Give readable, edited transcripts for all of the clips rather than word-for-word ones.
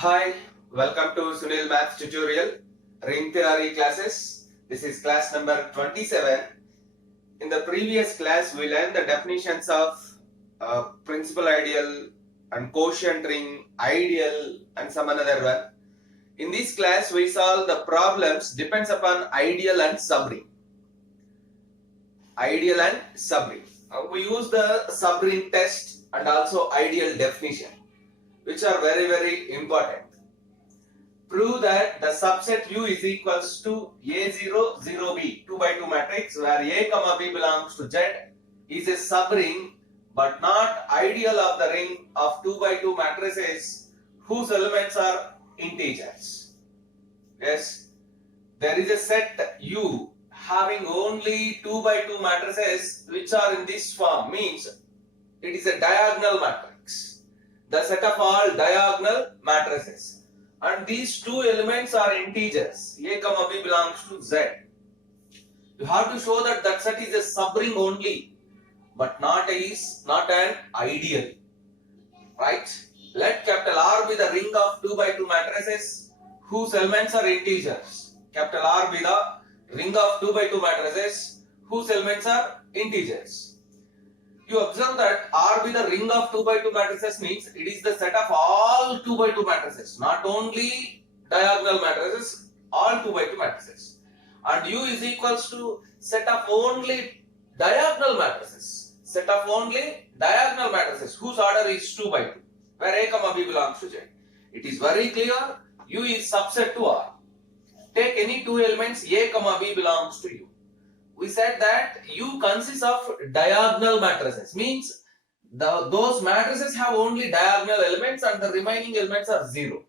Hi, welcome to Sunil Maths tutorial, ring theory classes. This is class number 27. In the previous class, we learned the definitions of principal ideal and quotient ring, ideal and some another one. In this class, we solve the problems depends upon ideal and subring. Ideal and subring. We use the subring test and also ideal definition, which are very important. Prove that the subset U is equals to A0, 0B, 2 by 2 matrix where A comma B belongs to Z is a subring but not ideal of the ring of 2 by 2 matrices whose elements are integers. Yes, there is a set U having only 2 by 2 matrices which are in this form, means it is a diagonal matrix. The set of all diagonal matrices. And these two elements are integers. A comma B belongs to Z. You have to show that that set is a subring only, but not an ideal. Right? Let capital R be the ring of 2 by 2 matrices whose elements are integers. Capital R be the ring of 2 by 2 matrices whose elements are integers. You observe that R be the ring of 2 by 2 matrices means it is the set of all 2 by 2 matrices, not only diagonal matrices, all 2 by 2 matrices. And U is equals to set of only diagonal matrices, set of only diagonal matrices whose order is 2 by 2, where A comma B belongs to Z. It is very clear, U is subset to R. Take any two elements, A comma B belongs to U. We said that U consists of diagonal matrices, means those matrices have only diagonal elements and the remaining elements are 0.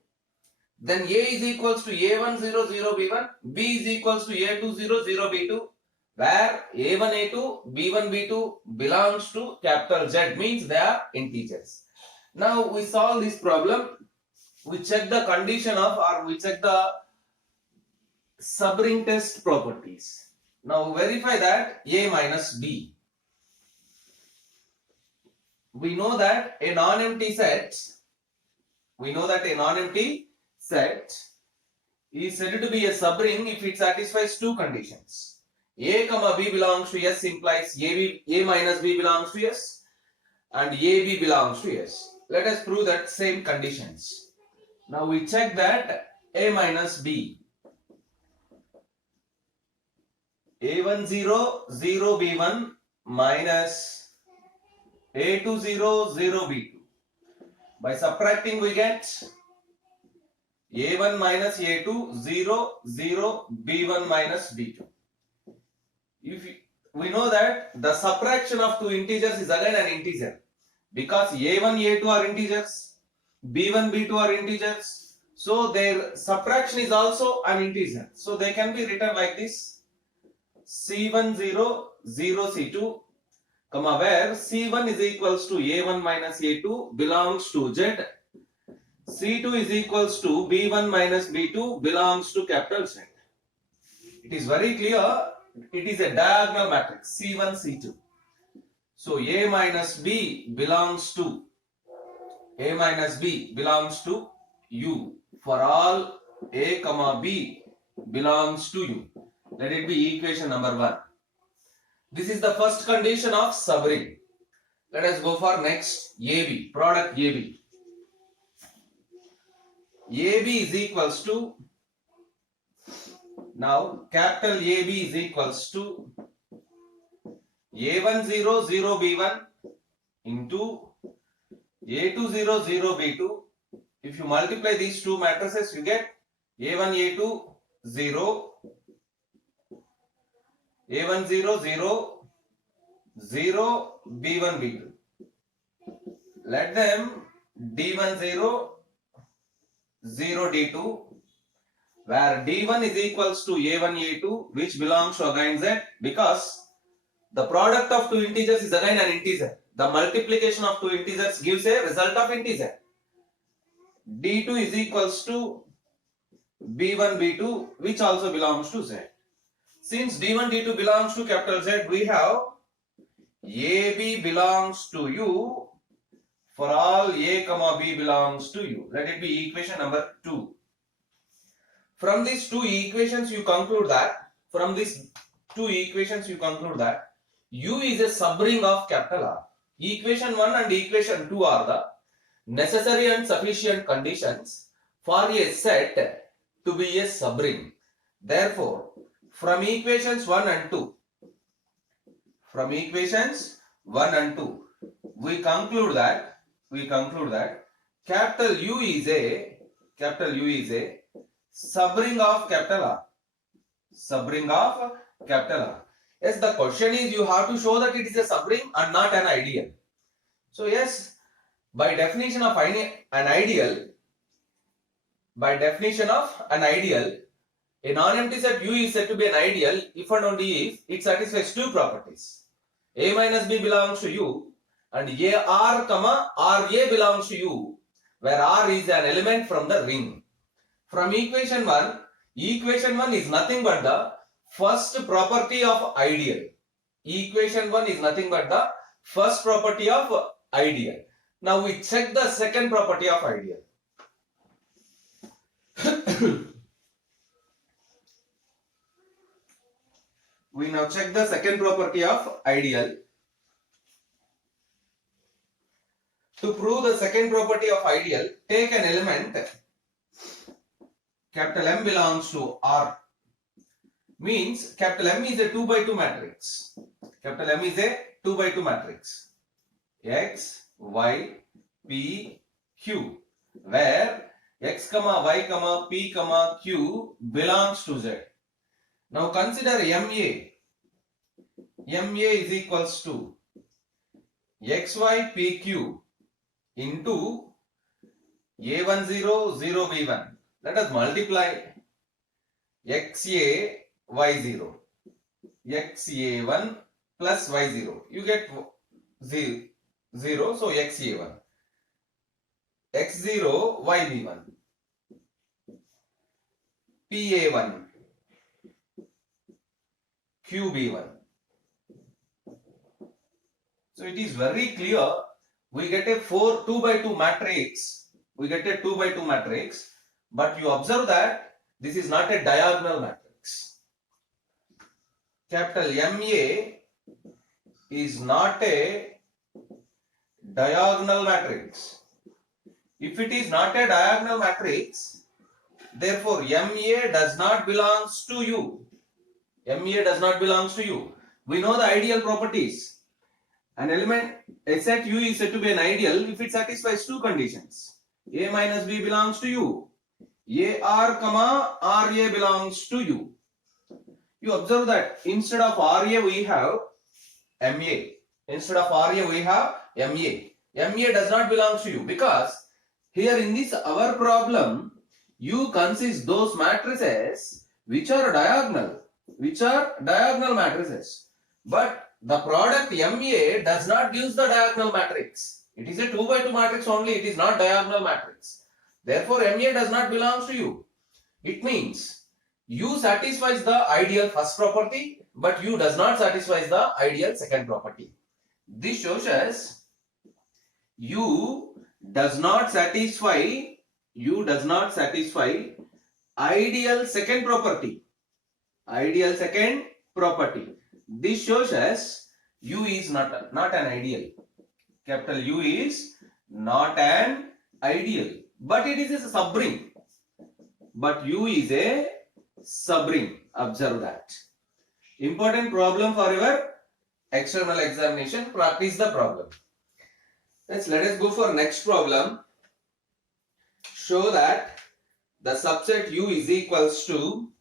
Then A is equals to A1 0 0 B1, B is equals to A2 0 0 B2, where A1 A2 B1 B2 belongs to capital Z, means they are integers. Now we solve this problem. We check the condition of, or we check the subring test properties. Now verify that A minus B. We know that a non-empty set is said to be a subring if it satisfies two conditions. A comma B belongs to S implies A minus B belongs to S and AB belongs to S. Let us prove that same conditions. Now we check that A minus B. A1 0 0 B1 minus A2 0 0 B2. By subtracting we get A1 minus A2 0 0 B1 minus B2. If we know that the subtraction of two integers is again an integer, because A1 A2 are integers, B1 B2 are integers, so their subtraction is also an integer. So they can be written like this: C1 0 0 C2, comma, where C1 is equals to A1 minus A2 belongs to Z, C2 is equals to B1 minus B2 belongs to capital Z. It is very clear, it is a diagonal matrix C1 C2. So A minus B belongs to U for all A comma B belongs to U. Let it be equation number 1. This is the first condition of subring. Let us go for next AB, product AB. AB is equals to, now capital AB is equals to A1 0 0 B1 into A2 0 0 B2. If you multiply these two matrices, you get A1 A2 0 A1 0 0 0 B1 B2. Let them D1 0 0 D2, where D1 is equals to A1 A2, which belongs to again Z, because the product of two integers is again an integer. The multiplication of two integers gives a result of integer. D2 is equals to B1 B2, which also belongs to Z. Since D1 D2 belongs to capital Z, we have AB belongs to U for all a comma b belongs to u. Let it be equation number 2. From these two equations you conclude that u is a subring of capital R. Equation 1 and equation 2 are the necessary and sufficient conditions for a set to be a subring. Therefore, from equations 1 and 2, we conclude that capital U is a subring of capital R. Yes, the question is you have to show that it is a subring and not an ideal. So yes, by definition of an ideal, a non-empty set U is said to be an ideal if and only if it satisfies two properties. A minus B belongs to U and AR, RA belongs to U, where R is an element from the ring. From equation 1 is nothing but the first property of ideal. Now we check the second property of ideal. We now check the second property of ideal. To prove the second property of ideal, take an element capital M belongs to R. Means capital M is a 2 by 2 matrix. X, Y, P, Q, where X, Y, P, Q belongs to Z. Now consider MA. MA is equals to XYPQ into A10, 0B1. Let us multiply XA, Y0. XA1 plus Y0. You get 0, so XA1. X0, YB1. PA1. QB1. So it is very clear we get a 2 by 2 matrix. But you observe that this is not a diagonal matrix. Capital MA is not a diagonal matrix. If it is not a diagonal matrix, therefore MA does not belong to U. We know the ideal properties. An element, a set U is said to be an ideal if it satisfies two conditions. A minus B belongs to U. AR, RA belongs to U. You observe that instead of RA we have MA. MA does not belong to U because here in this our problem, U consists those matrices which are diagonal matrices. But the product MA does not give the diagonal matrix. It is a 2 by 2 matrix only. It is not diagonal matrix. Therefore, MA does not belong to U. It means U satisfies the ideal first property, but U does not satisfy the ideal second property. This shows us U does not satisfy ideal second property. This shows us U is not an ideal. Capital U is not an ideal, but it is a subring. U is a subring. Observe that. Important problem for your external examination. Practice the problem. Let us go for next problem. Show that the subset U is equals to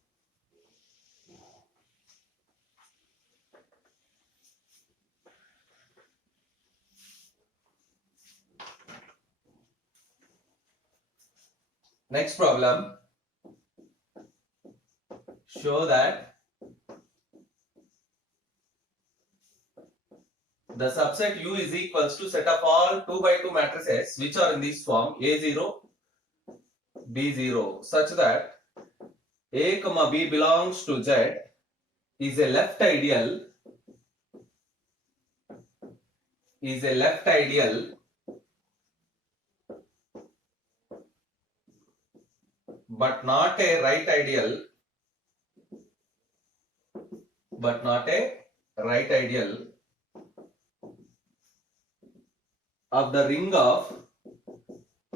next problem. Show that the subset U is equals to set of all 2 by 2 matrices which are in this form A0, B0 such that A, B belongs to Z is a left ideal but not a right ideal, but not a right ideal of the ring of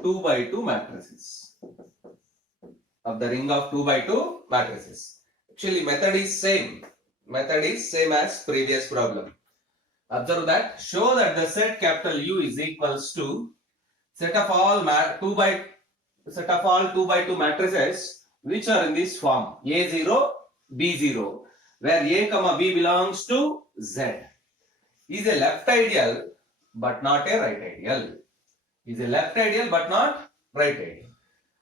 2 by 2 matrices. Of the ring of 2 by 2 matrices. Actually, method is same. Method is same as previous problem. Observe that. Show that the set capital U is equals to set of all 2 by 2 matrices which are in this form A0, B0, where A comma B belongs to Z. Is a left ideal but not a right ideal. Is a left ideal but not right ideal.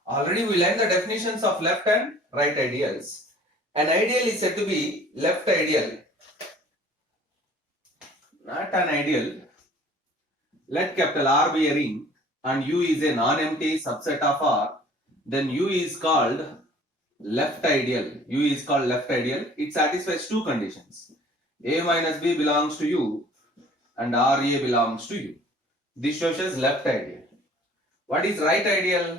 Already we learned the definitions of left and right ideals. An ideal is said to be left ideal, not an ideal. Let capital R be a ring and U is a non-empty subset of R, then U is called left ideal. U is called left ideal. It satisfies two conditions. A minus B belongs to U and RA belongs to U. This shows as left ideal. What is right ideal?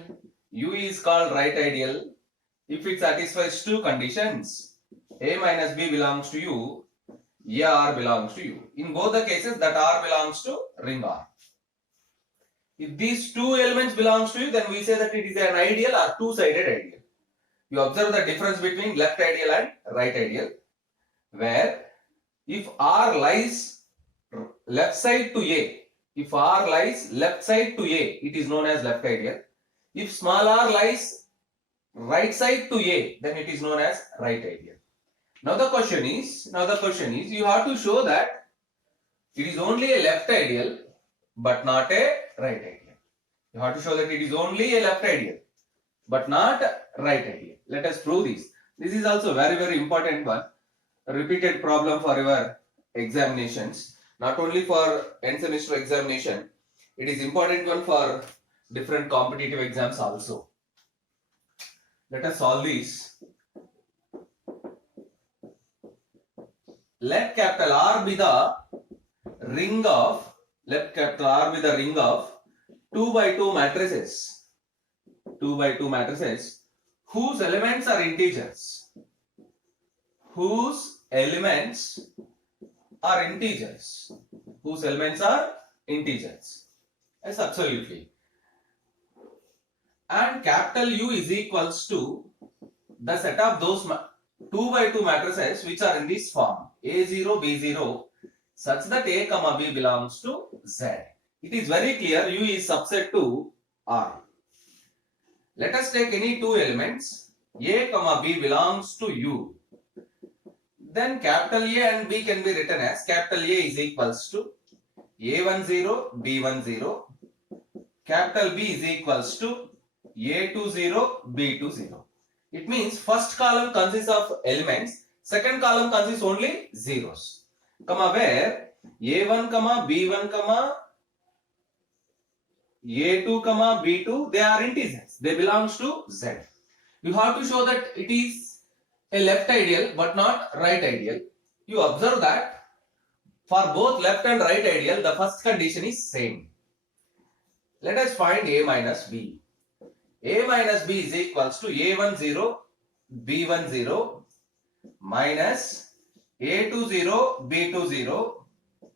U is called right ideal if it satisfies two conditions. A minus B belongs to U, AR belongs to U. In both the cases, that R belongs to ring R. If these two elements belongs to you, then we say that it is an ideal or two-sided ideal. You observe the difference between left ideal and right ideal, where if R lies left side to A, if R lies left side to A, it is known as left ideal. If small r lies right side to A, then it is known as right ideal. Now the question is, you have to show that it is only a left ideal but not a right ideal. You have to show that it is only a left ideal but not right ideal. Let us prove this. This is also very, very important one. A repeated problem for your examinations. Not only for end semester examination, it is important one for different competitive exams also. Let us solve this. Let capital R be the ring of 2 by 2 matrices. 2 by 2 matrices whose elements are integers. Whose elements are integers. Whose elements are integers. Yes, absolutely. And capital U is equals to the set of those 2 by 2 matrices which are in this form A0, B0 such that A comma B belongs to Z. It is very clear U is subset to R. Let us take any two elements. A comma B belongs to U. Then capital A and B can be written as capital A is equals to A10, B10. Capital B is equals to A20, B20. It means first column consists of elements, second column consists only zeros. Where A1, B1, A2, B2, they are integers. They belongs to Z. You have to show that it is a left ideal but not right ideal. You observe that for both left and right ideal, the first condition is same. Let us find A minus B. A minus B is equals to A10, B10 minus A20, B20,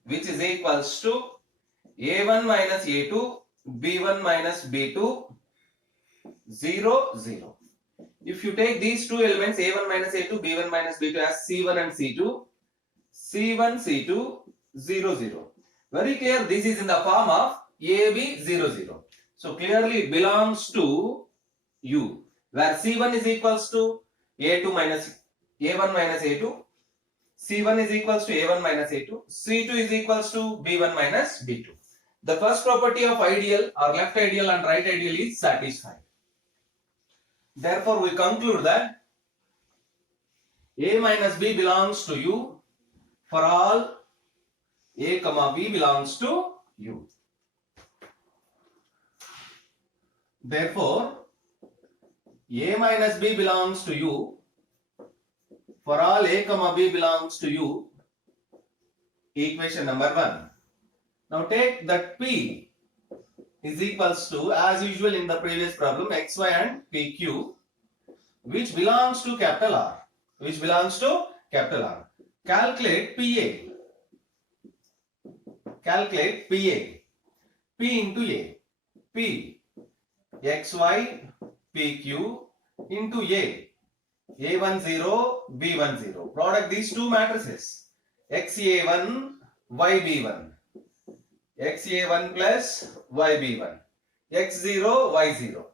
which is equals to A1 minus A2, B1 minus B2, 0, 0. If you take these two elements A1 minus A2, B1 minus B2 as C1 and C2, C1, C2, 0, 0. Very clear, this is in the form of AB 0, 0. So clearly it belongs to U, where C1 is equals to A2 minus A1 minus A2, C1 is equals to A1 minus A2, C2 is equals to B1 minus B2. The first property of ideal or left ideal and right ideal is satisfied. Therefore, we conclude that A minus B belongs to U for all A comma B belongs to U. Therefore, A minus B belongs to U for all A comma B belongs to U. Equation number 1. Now take that P is equals to, as usual in the previous problem, XY and PQ. which belongs to capital R. Which belongs to capital R. Calculate PA. Calculate PA. P into A. P XY PQ into A. A10, B10. Product these two matrices. XA1, YB1. XA1 plus YB1. X0, Y0.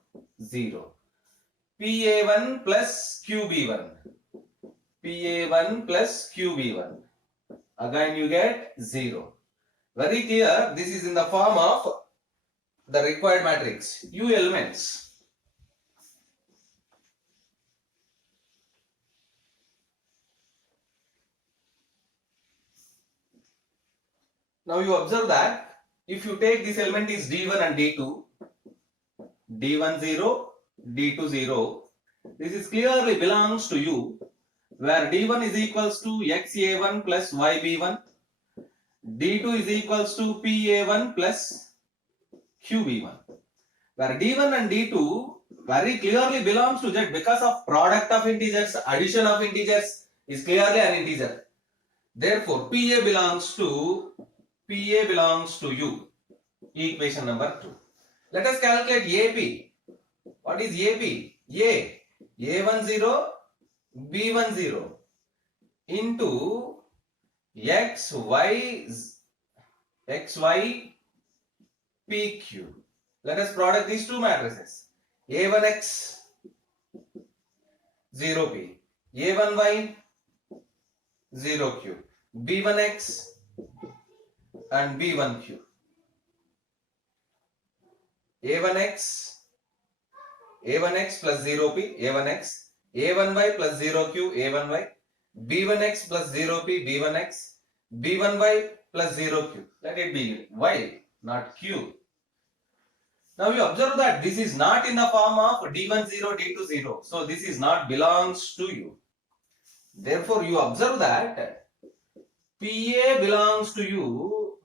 0. PA1 plus QB1. PA1 plus QB1. Again you get 0. Very clear. This is in the form of the required matrix. U elements. Now you observe that if you take this element is D1 and D2, D1 0, D2 0, this is clearly belongs to U, where D1 is equals to XA1 plus YB1, D2 is equals to PA1 plus QB1, where D1 and D2 very clearly belongs to Z because of product of integers, addition of integers is clearly an integer. Therefore, PA belongs to U. Equation number 2. Let us calculate AP. What is AP? A10, B10 into XY PQ. Let us product these two matrices. A1X 0P, A1Y 0Q, B1X and B1Q. A1X plus 0P, A1X, A1Y plus 0Q, A1Y, B1X plus 0P, B1X, B1Y plus 0Q. Let it be Y, not Q. Now you observe that this is not in the form of D10, D20. So this is not belongs to you. Therefore you observe that PA belongs to you,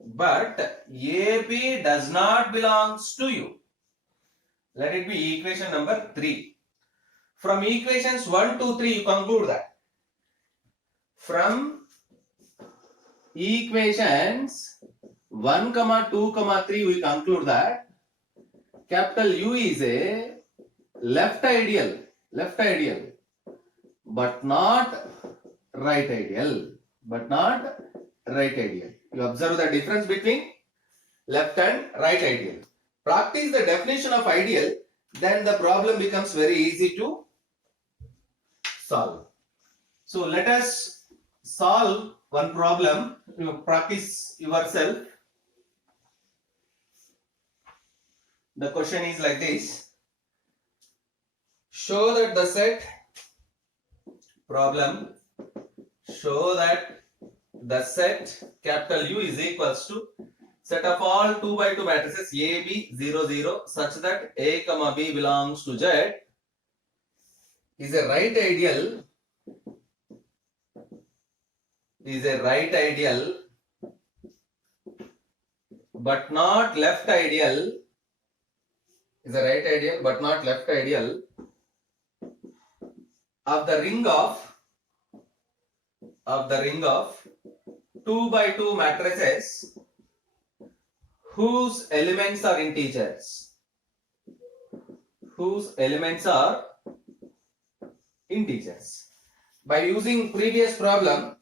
but AP does not belongs to you. Let it be equation number 3. From equations 1, 2, 3 you conclude that. From equations 1, 2, 3 we conclude that capital U is a left ideal, but not right ideal. You observe the difference between left and right ideal. Practice the definition of ideal, then the problem becomes very easy to solve. So let us solve one problem. You practice yourself. The question is like this. Show that the set problem, show that the set capital U is equals to set of all 2 by 2 matrices A, B, 0, 0 such that A, B belongs to Z is a right ideal, but not left ideal, is a right ideal but not left ideal of the ring of 2 by 2 matrices whose elements are integers. By using previous problem,